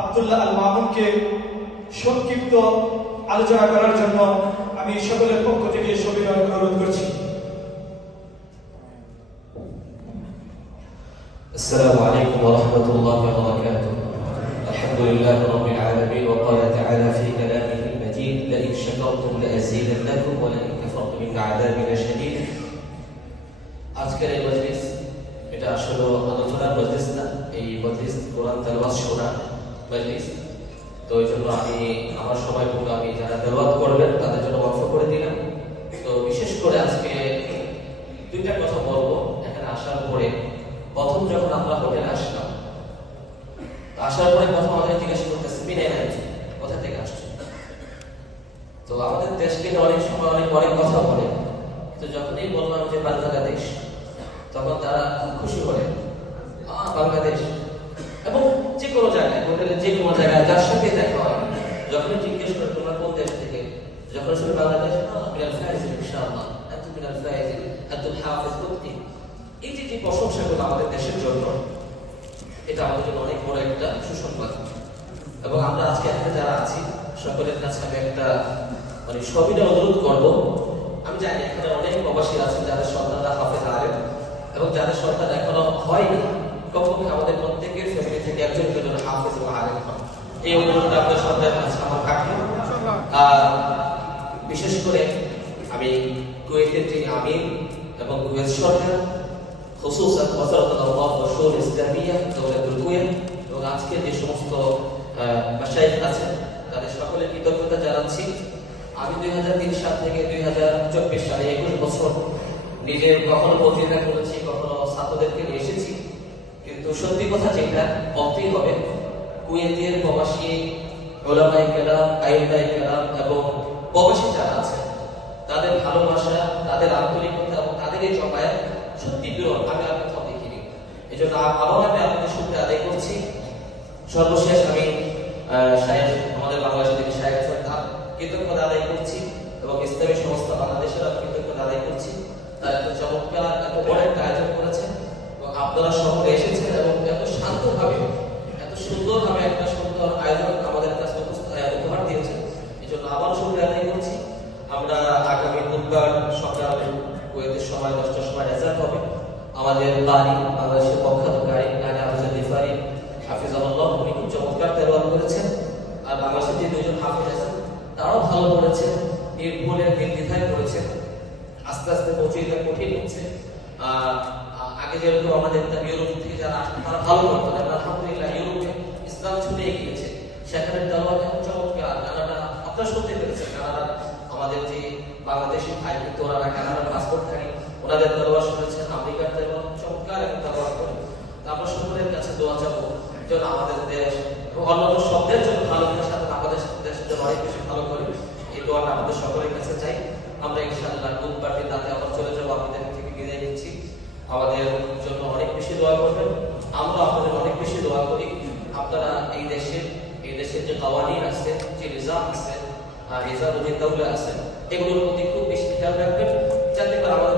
আব্দুল্লাহ আল মামুনকে সংক্ষিপ্ত আলোচনা করার জন্য আমি সকলের পক্ষ থেকে সবিনয় অনুরোধ করছি। السلام عليكم ورحمة الله وبركاته. الحمد لله رب العالمين. وقال تعالى في كلامه المجيد: لئن شكرتم لأزيدنكم ولئن كفرتم إن عذابي لشديد. আজকের এই মজলিস এটা আসলে আলোচনার মজলিস না, এই মজলিস কোরআন তেলাওয়াত শোনার মজলিস। তো এই জন্য আমি আমার সময়টুকু আমি যারা তেলাওয়াত করবেন তাদের জন্য ওয়াকফ করে দিলাম। তো বিশেষ করে আজকে দুইটা কথা বলবো। এখানে আসার পরে প্রথম যখন আমরা হোটেলে আসলাম, আসার পরে প্রথম আমাদের জিজ্ঞাসা করতেছে বিনয় কোথা থেকে আসছে। তো আমাদের দেশকে অনেক সময় অনেক কথা বলে, তো যখনই বললাম যে বাংলাদেশ, তখন তারা খুব খুশি হলেন। বাংলাদেশ এবং যে কোনো জায়গায়, হোটেলে যে কোনো জায়গায় যার সাথে দেখা হয়, যখনই জিজ্ঞেস করে তোমরা কোন দেশ থেকে, যখন শুনে বাংলাদেশ, মিনাল ফাইজিল ইনশাআল্লাহ, আনতুম মিনাল ফাইজিল, আনতুম হাফিজ কুতুব। এই যে প্রশংসাগুলো আমাদের দেশের জন্য, এটা আমাদের জন্য অনেক বড় একটা সুসংবাদ। এবং আমরা আজকে এখানে যারা আছি সকলের কাছে আমি একটা সবিনয় অনুরোধ করবো। আমি জানি এখানে অনেক প্রবাসী আছেন যাদের সন্তানরা হাফেজ আলেম এবং যাদের সন্তান এখনো হয়নি। কখনো আমাদের প্রত্যেকের ফ্যামিলি থেকে একজন যেন হাফেজ ও আলেম হন, এই অনুরোধটা আপনার সন্তানের কাছে আমার থাকবে। বিশেষ করে আমি কুয়েতের যিনি আমির এবং কুয়েত সরকার, খুসুসান ওয়াজারাতুল আওকাফ ওয়া শুউন ইসলামিয়া দৌলাতুল কুয়েত, এবং আজকে যে সমস্ত মাশায়েখ আছেন তাদের সকলের কৃতজ্ঞতা জানাচ্ছি। আমি 2003 সাল থেকে 2024 সালে 21 বছর নিজের কখনো বক্তৃতা করেছি, কখনো ছাত্রদেরকে নিয়ে এসেছি। কিন্তু সত্যি কথা যেটা বলতেই হবে, কুয়েতের প্রবাসী উলামায়ে কেরাম, আইম্মায়ে কেরাম এবং প্রবাসী যারা আছে তাদের ভালোবাসা, তাদের আন্তরিকতা এবং তাদের এই জমায়েত সত্যি বিরল, আমি আর কোথাও দেখিনি। এই জন্য আবারও আমি আপনাদের শুকরিয়া আদায় করছি। সর্বশেষ আমি শায়েখ, আমাদের বাংলাদেশের যিনি শায়েখ আছেন তার কৃতজ্ঞতা আদায় করছি এবং ইসলামী সংস্থা বাংলাদেশের কৃতজ্ঞতা আদায় করছি। তারা এত চমৎকার, এত বড় একটা আয়োজন করেছেন এবং আপনারা সকলে এসেছেন এবং এত শান্তভাবে, এত সুন্দরভাবে একটা সুন্দর আয়োজন আমাদের কাছে উপহার দিয়েছেন। এই জন্য আবারও শুকরিয়া আদায় করছি। আমরা আগামী বুধবার সকাল কুয়েতের সময় 10টার সময় রেজাল্ট হবে। আমাদের বাড়ি বাংলাদেশের প্রখ্যাত গায়ক হাফিজ দিফারি হাফিজাহুল্লাহ, উনি খুব চমৎকার তেলাওয়াত করেছেন। আর বাংলাদেশের যে দুইজন হাফিজ আছেন তারাও ভালো করেছেন, নির্ভুলের নির্দ্বিধায় করেছেন। আস্তে আস্তে পৌঁছে কঠিন হচ্ছে। আগে যেরকম আমাদের ইউরোপ থেকে যারা আসতেন তারা ভালো করতেন, এবং আলহামদুলিল্লাহ ইউরোপে ইসলাম ছড়িয়ে গিয়েছে, সেখানে তেলাওয়াত এখন চমৎকার। কানাডা, আপনারা শুনতে পেরেছেন, কানাডা আমাদের যে বাংলাদেশি ভাই কিন্তু ওনারা কানাডার পাসপোর্ট থাকে, ওনাদের তেলাওয়াত শুনেছেন। আমেরিকার তেলাওয়াত চমৎকার এবং তেলাওয়াত করে। আমরা সকলের কাছে দোয়া চাবো যেন আমাদের দেশ এবং অন্যান্য শব্দের জন্য ভালো করে, সাথে আমাদের দেশের জন্য অনেক বেশি ভালো করে, এই দোয়াটা আমাদের সকলের কাছে চাই। আমরা ইনশাআল্লাহ বুধবার দিন রাতে আবার চলে যাবো, আপনাদের থেকে বিদায় নিচ্ছি। আমাদের জন্য অনেক বেশি দোয়া করবেন, আমরা আপনাদের অনেক বেশি দোয়া করি। আপনারা এই দেশের যে কাওয়ানিন আছে, যে নিজাম আছে, নিজামুদ্দিন দৌলা আছে, এগুলোর প্রতি খুব বেশি খেয়াল রাখবেন, যাতে করে আমাদের